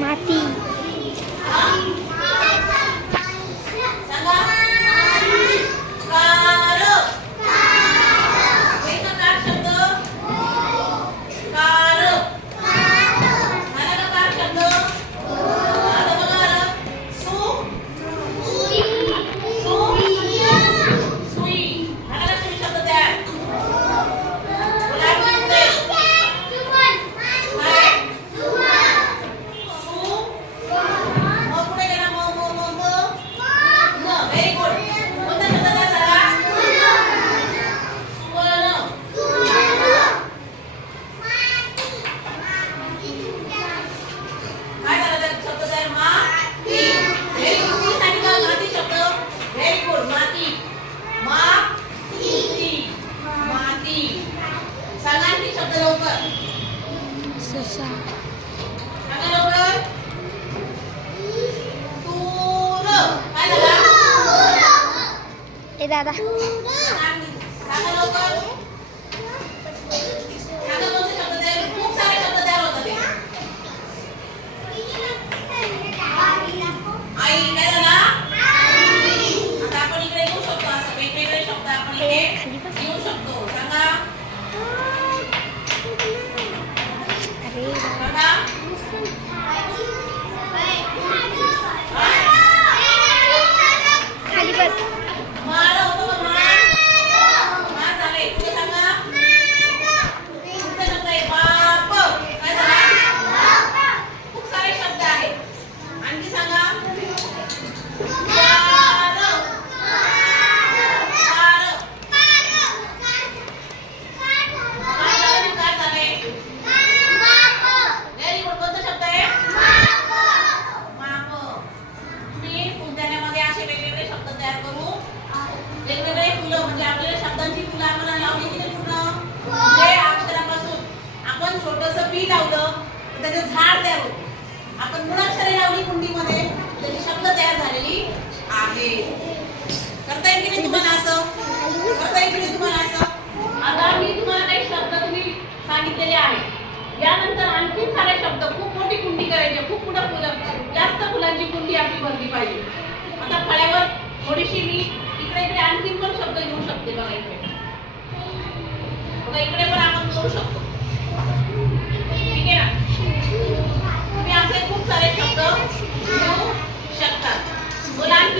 mati. すご。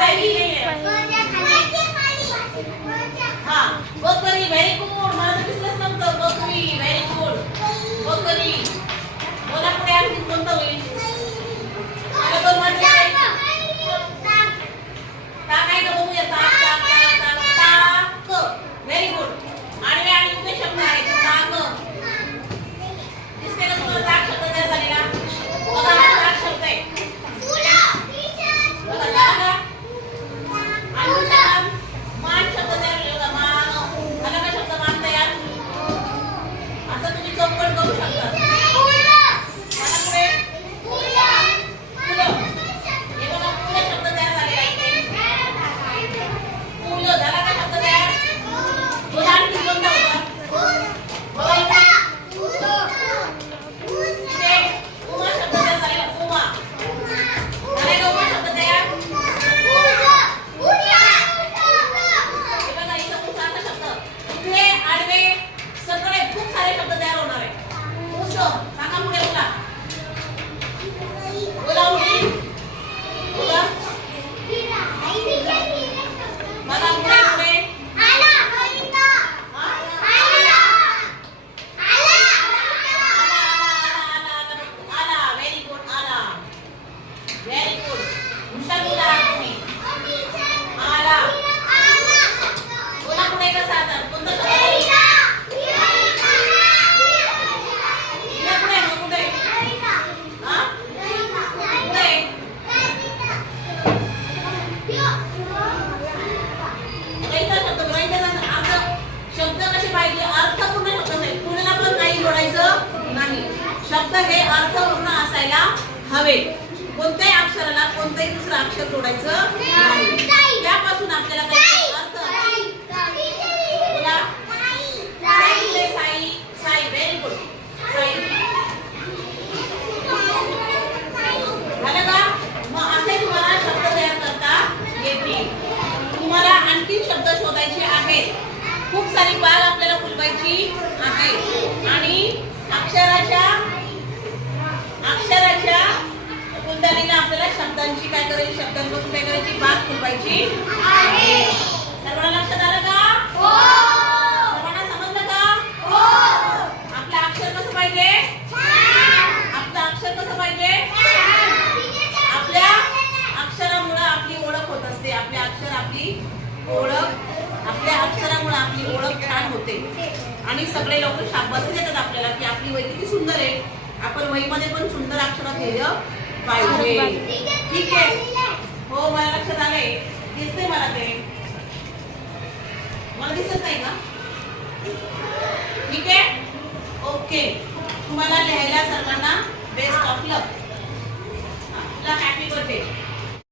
पुढे हा बकरी व्हेरी गुड मला तर दिसलंच नव्हतं बकरी व्हेरी गुड बकरी बोला पुढे आणखी कोणतं होईल? शब्दांची काय करायची शब्दांपासून काय करायची? बाग फुलवायची सर्वांना लक्षात आलं का? सर्वांना समजलं का? आपलं अक्षर कसं पाहिजे? आपलं अक्षर कसं पाहिजे? आपल्या अक्षरामुळे आपली ओळख होत असते. आपले अक्षर आपली ओळख आपल्या अक्षरामुळे आपली ओळख छान होते. आणि सगळे लोक शाबासकी देतात आपल्याला की आपली वही किती सुंदर आहे. आपण वहीमध्ये पण सुंदर अक्षरात लिहिलं पाहिजे. ठीक आहे. हो मला लक्षात आलंय. दिसते मला ते. मला दिसत नाही का? ठीक आहे. ओके तुम्हाला लिहायला सर्वांना best of luck happy birthday